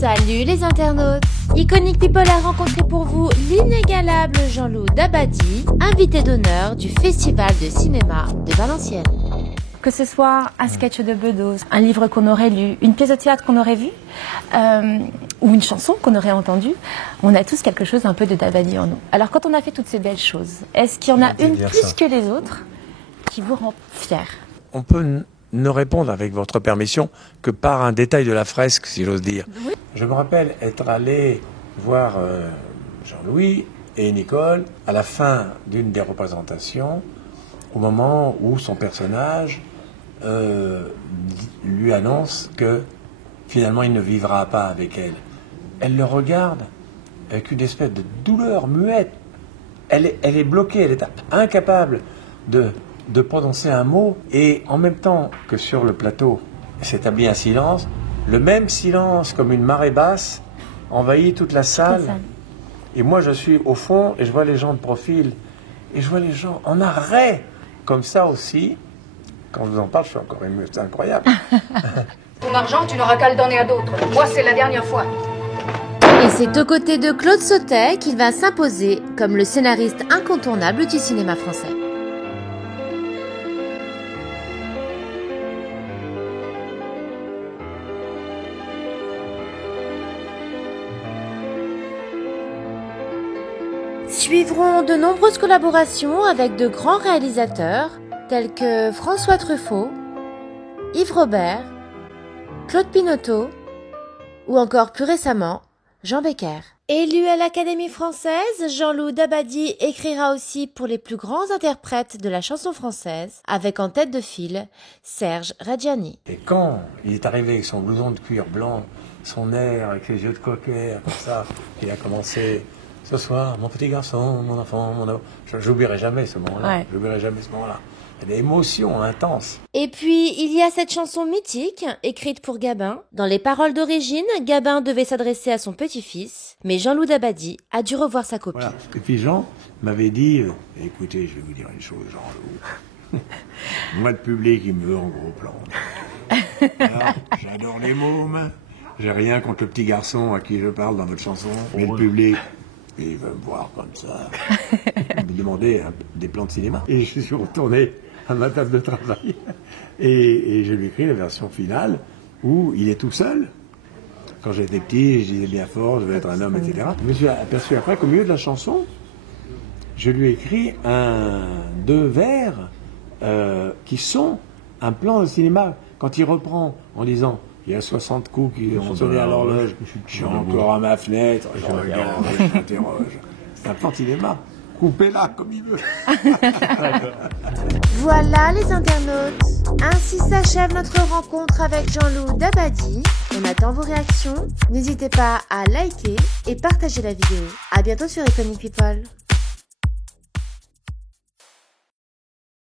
Salut les internautes! Iconic People a rencontré pour vous l'inégalable Jean-Loup Dabadi, invité d'honneur du Festival de cinéma de Valenciennes. Que ce soit un sketch de Bedos, un livre qu'on aurait lu, une pièce de théâtre qu'on aurait vue, ou une chanson qu'on aurait entendue, on a tous quelque chose un peu de Dabadi en nous. Alors quand on a fait toutes ces belles choses, est-ce qu'il y en a une plus que les autres qui vous rend fier? On peut ne répondre, avec votre permission, que par un détail de la fresque, si j'ose dire. Oui. Je me rappelle être allé voir Jean-Louis et Nicole à la fin d'une des représentations, au moment où son personnage lui annonce que finalement il ne vivra pas avec elle. Elle le regarde avec une espèce de douleur muette. Elle est bloquée, elle est incapable de prononcer un mot, et en même temps que sur le plateau s'établit un silence, le même silence comme une marée basse envahit toute la salle. Et moi je suis au fond et je vois les gens de profil et je vois les gens en arrêt comme ça aussi. Quand je vous en parle, je suis encore ému, c'est incroyable. Ton argent, tu n'auras qu'à le donner à d'autres. Moi, c'est la dernière fois. Et c'est aux côtés de Claude Sautet qu'il va s'imposer comme le scénariste incontournable du cinéma français. Suivront de nombreuses collaborations avec de grands réalisateurs tels que François Truffaut, Yves Robert, Claude Pinoteau ou encore plus récemment Jean Becker. Élu à l'Académie française, Jean-Loup Dabadi écrira aussi pour les plus grands interprètes de la chanson française, avec en tête de file Serge Reggiani. Et quand il est arrivé avec son blouson de cuir blanc, son air avec les yeux de coquet, comme ça, il a commencé... Ce soir, mon petit garçon, mon enfant, mon amour. J'oublierai jamais ce moment-là. Ouais. J'oublierai jamais ce moment-là. Il y a des émotions intenses. Et puis, il y a cette chanson mythique, écrite pour Gabin. Dans les paroles d'origine, Gabin devait s'adresser à son petit-fils, mais Jean-Loup Dabadi a dû revoir sa copie. Voilà. Et puis Jean m'avait dit, écoutez, je vais vous dire une chose, Jean-Loup. Moi, le public, il me veut en gros plan. Alors, j'adore les mômes. J'ai rien contre le petit garçon à qui je parle dans votre chanson. Mais le public... il va me voir comme ça, me demander des plans de cinéma. Et je suis retourné à ma table de travail et je lui ai écrit la version finale où il est tout seul. Quand j'étais petit, je disais bien fort, je vais être un homme, etc. Je me suis aperçu après qu'au milieu de la chanson, je lui ai écrit deux vers qui sont un plan de cinéma. Quand il reprend en disant... il y a 60 coups qui ont sonné à l'horloge. Je suis encore à ma fenêtre. Je regarde, je m'interroge. C'est un plan de cinéma. Coupez-la comme il veut. Voilà les internautes. Ainsi s'achève notre rencontre avec Jean-Loup Dabadi. On attend vos réactions. N'hésitez pas à liker et partager la vidéo. À bientôt sur Iconic People.